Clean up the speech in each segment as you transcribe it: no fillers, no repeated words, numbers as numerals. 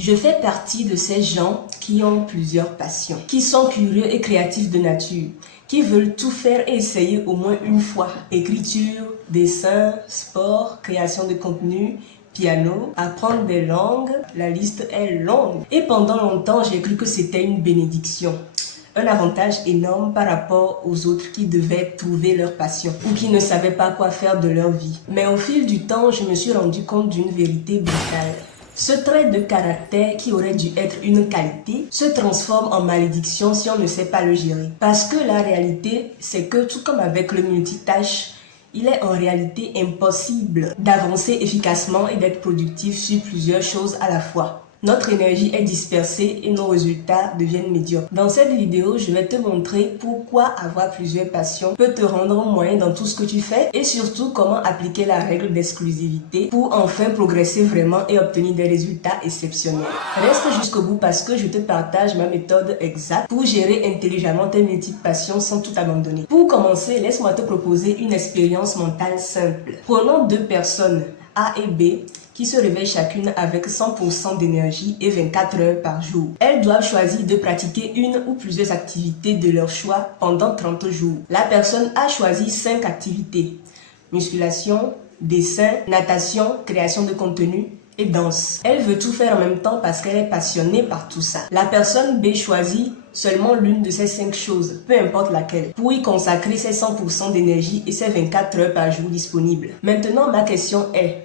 Je fais partie de ces gens qui ont plusieurs passions, qui sont curieux et créatifs de nature, qui veulent tout faire et essayer au moins une fois. Écriture, dessin, sport, création de contenu, piano, apprendre des langues, la liste est longue. Et pendant longtemps, j'ai cru que c'était une bénédiction. Un avantage énorme par rapport aux autres qui devaient trouver leur passion ou qui ne savaient pas quoi faire de leur vie. Mais au fil du temps, je me suis rendu compte d'une vérité brutale. Ce trait de caractère qui aurait dû être une qualité se transforme en malédiction si on ne sait pas le gérer. Parce que la réalité, c'est que tout comme avec le multitâche, il est en réalité impossible d'avancer efficacement et d'être productif sur plusieurs choses à la fois. Notre énergie est dispersée et nos résultats deviennent médiocres. Dans cette vidéo, je vais te montrer pourquoi avoir plusieurs passions peut te rendre moyen dans tout ce que tu fais et surtout comment appliquer la règle d'exclusivité pour enfin progresser vraiment et obtenir des résultats exceptionnels. Reste jusqu'au bout parce que je te partage ma méthode exacte pour gérer intelligemment tes multiples passions sans tout abandonner. Pour commencer, laisse-moi te proposer une expérience mentale simple. Prenons deux personnes, A et B, qui se réveillent chacune avec 100% d'énergie et 24 heures par jour. Elles doivent choisir de pratiquer une ou plusieurs activités de leur choix pendant 30 jours. La personne a choisi 5 activités: musculation, dessin, natation, création de contenu et danse. Elle veut tout faire en même temps parce qu'elle est passionnée par tout ça. La personne B choisit seulement l'une de ces 5 choses, peu importe laquelle, pour y consacrer ses 100% d'énergie et ses 24 heures par jour disponibles. Maintenant, ma question est: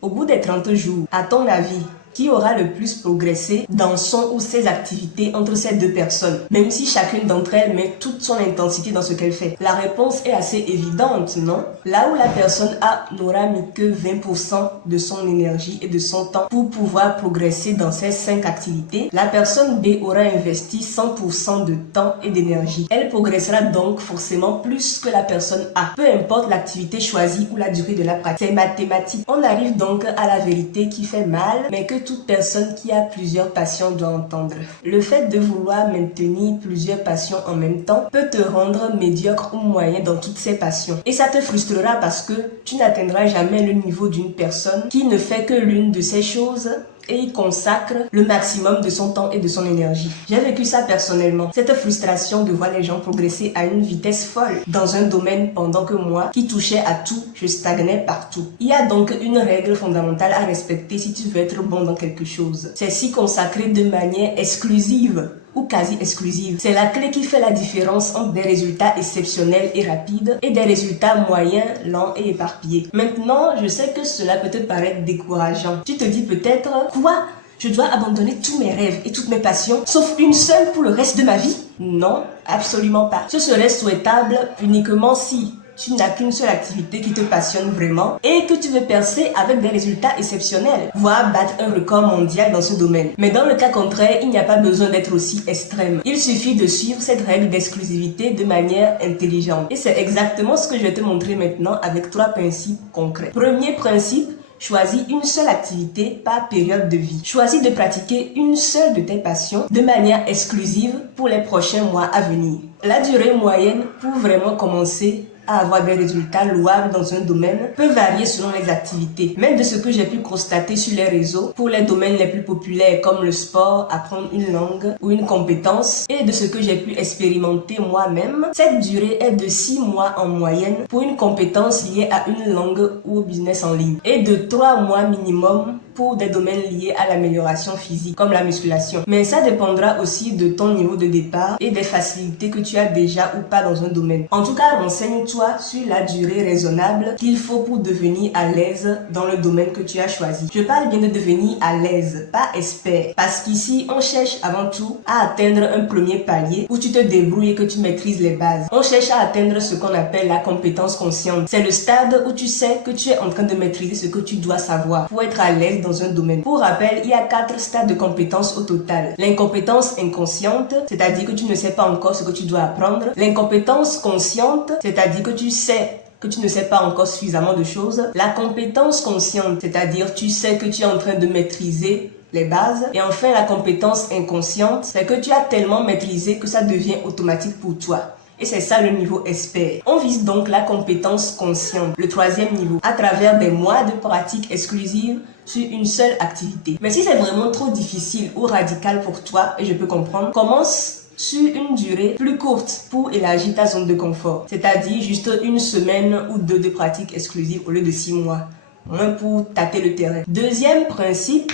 au bout des 30 jours, à ton avis, qui aura le plus progressé dans son ou ses activités entre ces deux personnes, même si chacune d'entre elles met toute son intensité dans ce qu'elle fait? La réponse est assez évidente, non? Là où la personne A n'aura mis que 20% de son énergie et de son temps pour pouvoir progresser dans ces 5 activités, la personne B aura investi 100% de temps et d'énergie. Elle progressera donc forcément plus que la personne A, peu importe l'activité choisie ou la durée de la pratique. C'est mathématique. On arrive donc à la vérité qui fait mal, mais que toute personne qui a plusieurs passions doit entendre. Le fait de vouloir maintenir plusieurs passions en même temps peut te rendre médiocre ou moyen dans toutes ces passions. Et ça te frustrera parce que tu n'atteindras jamais le niveau d'une personne qui ne fait que l'une de ces choses et y consacre le maximum de son temps et de son énergie. J'ai vécu ça personnellement. Cette frustration de voir les gens progresser à une vitesse folle dans un domaine pendant que moi, qui touchais à tout, je stagnais partout. Il y a donc une règle fondamentale à respecter si tu veux être bon dans quelque chose. C'est s'y consacrer de manière exclusive ou quasi exclusive. C'est la clé qui fait la différence entre des résultats exceptionnels et rapides et des résultats moyens, lents et éparpillés. Maintenant, je sais que cela peut te paraître décourageant. Tu te dis peut-être: quoi? Je dois abandonner tous mes rêves et toutes mes passions, sauf une seule pour le reste de ma vie? Non, absolument pas. Ce serait souhaitable uniquement si tu n'as qu'une seule activité qui te passionne vraiment et que tu veux percer avec des résultats exceptionnels, voire battre un record mondial dans ce domaine. Mais dans le cas contraire, il n'y a pas besoin d'être aussi extrême. Il suffit de suivre cette règle d'exclusivité de manière intelligente. Et c'est exactement ce que je vais te montrer maintenant avec 3 principes concrets. Premier principe: choisis une seule activité par période de vie. Choisis de pratiquer une seule de tes passions de manière exclusive pour les prochains mois à venir. La durée moyenne pour vraiment commencer à avoir des résultats louables dans un domaine peut varier selon les activités. Mais de ce que j'ai pu constater sur les réseaux, pour les domaines les plus populaires comme le sport, apprendre une langue ou une compétence, et de ce que j'ai pu expérimenter moi-même, cette durée est de 6 mois en moyenne pour une compétence liée à une langue ou au business en ligne, et de 3 mois minimum pour des domaines liés à l'amélioration physique, comme la musculation. Mais ça dépendra aussi de ton niveau de départ et des facilités que tu as déjà ou pas dans un domaine. En tout cas, renseigne-toi sur la durée raisonnable qu'il faut pour devenir à l'aise dans le domaine que tu as choisi. Je parle bien de devenir à l'aise, pas expert. Parce qu'ici, on cherche avant tout à atteindre un premier palier où tu te débrouilles et que tu maîtrises les bases. On cherche à atteindre ce qu'on appelle la compétence consciente. C'est le stade où tu sais que tu es en train de maîtriser ce que tu dois savoir pour être à l'aise dans un domaine. Pour rappel, il y a 4 stades de compétences au total. L'incompétence inconsciente, c'est-à-dire que tu ne sais pas encore ce que tu dois apprendre. L'incompétence consciente, c'est-à-dire que tu sais que tu ne sais pas encore suffisamment de choses. La compétence consciente, c'est-à-dire tu sais que tu es en train de maîtriser les bases. Et enfin, la compétence inconsciente, c'est que tu as tellement maîtrisé que ça devient automatique pour toi. Et c'est ça le niveau expert. On vise donc la compétence consciente, le troisième niveau, à travers des mois de pratique exclusive sur une seule activité. Mais si c'est vraiment trop difficile ou radical pour toi, et je peux comprendre, commence sur une durée plus courte pour élargir ta zone de confort. C'est-à-dire juste une semaine ou deux de pratique exclusive au lieu de 6 mois. Moins pour tâter le terrain. Deuxième principe,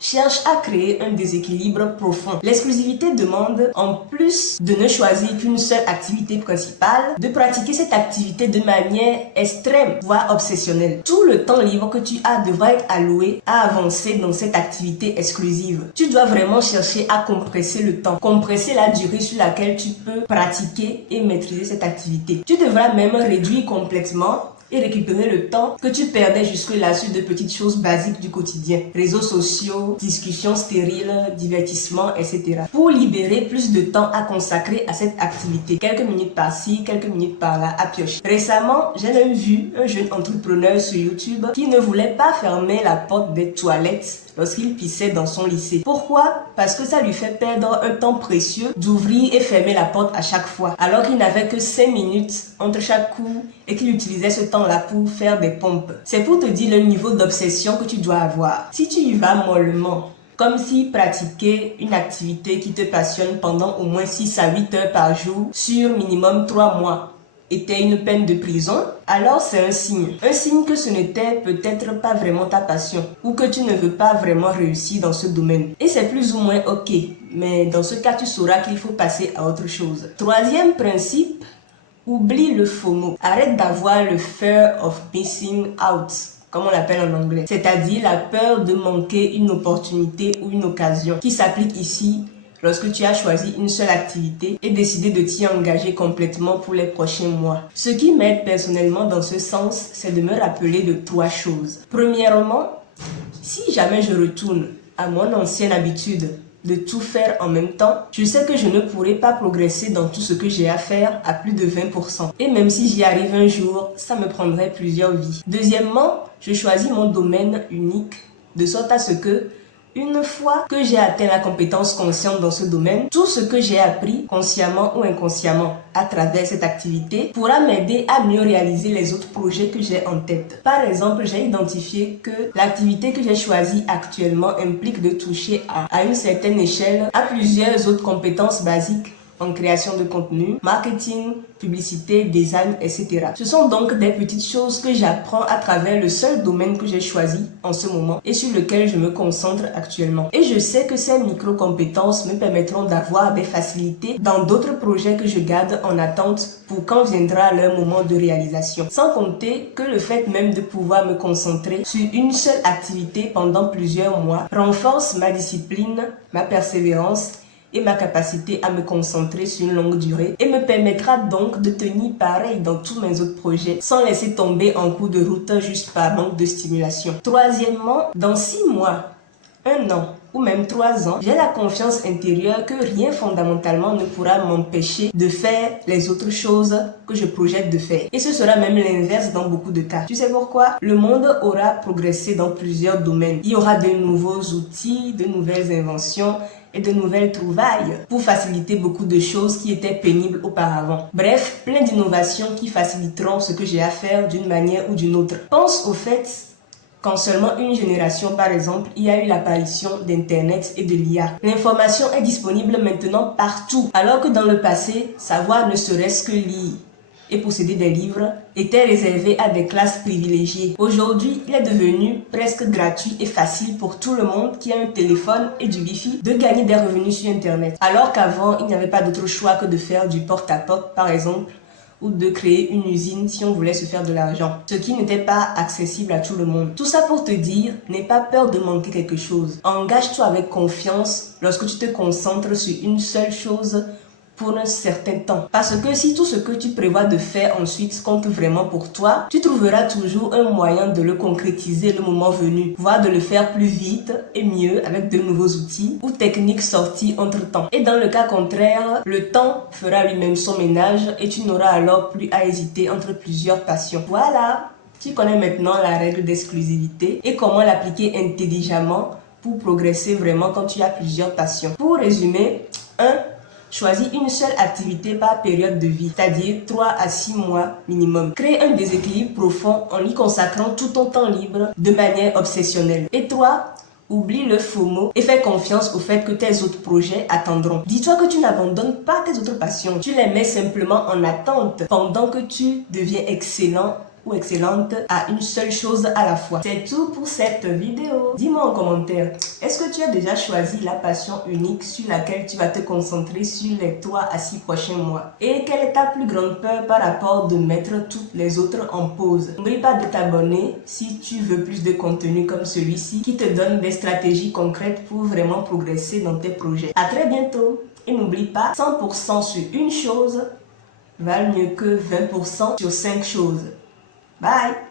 cherche à créer un déséquilibre profond. L'exclusivité demande, en plus de ne choisir qu'une seule activité principale, de pratiquer cette activité de manière extrême, voire obsessionnelle. Tout le temps libre que tu as devra être alloué à avancer dans cette activité exclusive. Tu dois vraiment chercher à compresser le temps, compresser la durée sur laquelle tu peux pratiquer et maîtriser cette activité. Tu devras même réduire complètement et récupérer le temps que tu perdais jusque-là sur de petites choses basiques du quotidien. Réseaux sociaux, discussions stériles, divertissements, etc. Pour libérer plus de temps à consacrer à cette activité. Quelques minutes par-ci, quelques minutes par-là à piocher. Récemment, j'ai même vu un jeune entrepreneur sur YouTube qui ne voulait pas fermer la porte des toilettes lorsqu'il pissait dans son lycée. Pourquoi? Parce que ça lui fait perdre un temps précieux d'ouvrir et fermer la porte à chaque fois, alors qu'il n'avait que 5 minutes entre chaque coup et qu'il utilisait ce temps-là pour faire des pompes. C'est pour te dire le niveau d'obsession que tu dois avoir. Si tu y vas mollement, comme si pratiquer une activité qui te passionne pendant au moins 6 à 8 heures par jour sur minimum 3 mois, était une peine de prison, alors c'est un signe. Un signe que ce n'était peut-être pas vraiment ta passion ou que tu ne veux pas vraiment réussir dans ce domaine. Et c'est plus ou moins ok, mais dans ce cas, tu sauras qu'il faut passer à autre chose. Troisième principe, oublie le FOMO. Arrête d'avoir le fear of missing out, comme on l'appelle en anglais. C'est-à-dire la peur de manquer une opportunité ou une occasion qui s'applique ici lorsque tu as choisi une seule activité et décidé de t'y engager complètement pour les prochains mois. Ce qui m'aide personnellement dans ce sens, c'est de me rappeler de 3 choses. Premièrement, si jamais je retourne à mon ancienne habitude de tout faire en même temps, je sais que je ne pourrai pas progresser dans tout ce que j'ai à faire à plus de 20%. Et même si j'y arrive un jour, ça me prendrait plusieurs vies. Deuxièmement, je choisis mon domaine unique de sorte à ce que une fois que j'ai atteint la compétence consciente dans ce domaine, tout ce que j'ai appris, consciemment ou inconsciemment, à travers cette activité, pourra m'aider à mieux réaliser les autres projets que j'ai en tête. Par exemple, j'ai identifié que l'activité que j'ai choisie actuellement implique de toucher à une certaine échelle à plusieurs autres compétences basiques en création de contenu, marketing, publicité, design, etc. Ce sont donc des petites choses que j'apprends à travers le seul domaine que j'ai choisi en ce moment et sur lequel je me concentre actuellement. Et je sais que ces micro-compétences me permettront d'avoir des facilités dans d'autres projets que je garde en attente pour quand viendra leur moment de réalisation. Sans compter que le fait même de pouvoir me concentrer sur une seule activité pendant plusieurs mois renforce ma discipline, ma persévérance et ma capacité à me concentrer sur une longue durée et me permettra donc de tenir pareil dans tous mes autres projets sans laisser tomber en cours de route juste par manque de stimulation. Troisièmement, dans 6 mois, 1 an ou même 3 ans, j'ai la confiance intérieure que rien fondamentalement ne pourra m'empêcher de faire les autres choses que je projette de faire. Et ce sera même l'inverse dans beaucoup de cas. Tu sais pourquoi? Le monde aura progressé dans plusieurs domaines. Il y aura de nouveaux outils, de nouvelles inventions et de nouvelles trouvailles pour faciliter beaucoup de choses qui étaient pénibles auparavant. Bref, plein d'innovations qui faciliteront ce que j'ai à faire d'une manière ou d'une autre. Pense au fait qu'en seulement une génération, par exemple, il y a eu l'apparition d'Internet et de l'IA. L'information est disponible maintenant partout, alors que dans le passé, savoir ne serait-ce que lire et posséder des livres était réservé à des classes privilégiées. Aujourd'hui, il est devenu presque gratuit et facile pour tout le monde qui a un téléphone et du Wi-Fi de gagner des revenus sur Internet. Alors qu'avant, il n'y avait pas d'autre choix que de faire du porte-à-porte, par exemple, ou de créer une usine si on voulait se faire de l'argent, ce qui n'était pas accessible à tout le monde. Tout ça pour te dire, n'aie pas peur de manquer quelque chose. Engage-toi avec confiance lorsque tu te concentres sur une seule chose pour un certain temps. Parce que si tout ce que tu prévois de faire ensuite compte vraiment pour toi, tu trouveras toujours un moyen de le concrétiser le moment venu, voire de le faire plus vite et mieux avec de nouveaux outils ou techniques sorties entre-temps. Et dans le cas contraire, le temps fera lui-même son ménage et tu n'auras alors plus à hésiter entre plusieurs passions. Voilà, tu connais maintenant la règle d'exclusivité et comment l'appliquer intelligemment pour progresser vraiment quand tu as plusieurs passions. Pour résumer, 1. Choisis une seule activité par période de vie, c'est-à-dire 3 à 6 mois minimum. Crée un déséquilibre profond en y consacrant tout ton temps libre de manière obsessionnelle. Et 3. Oublie le FOMO et fais confiance au fait que tes autres projets attendront. Dis-toi que tu n'abandonnes pas tes autres passions. Tu les mets simplement en attente pendant que tu deviens excellent ou excellente à une seule chose à la fois. C'est tout pour cette vidéo. Dis-moi en commentaire, est-ce que tu as déjà choisi la passion unique sur laquelle tu vas te concentrer sur les 3 à 6 prochains mois? Et quelle est ta plus grande peur par rapport de mettre toutes les autres en pause? N'oublie pas de t'abonner si tu veux plus de contenu comme celui-ci qui te donne des stratégies concrètes pour vraiment progresser dans tes projets. À très bientôt et n'oublie pas, 100% sur une chose valent mieux que 20% sur 5 choses. Bye!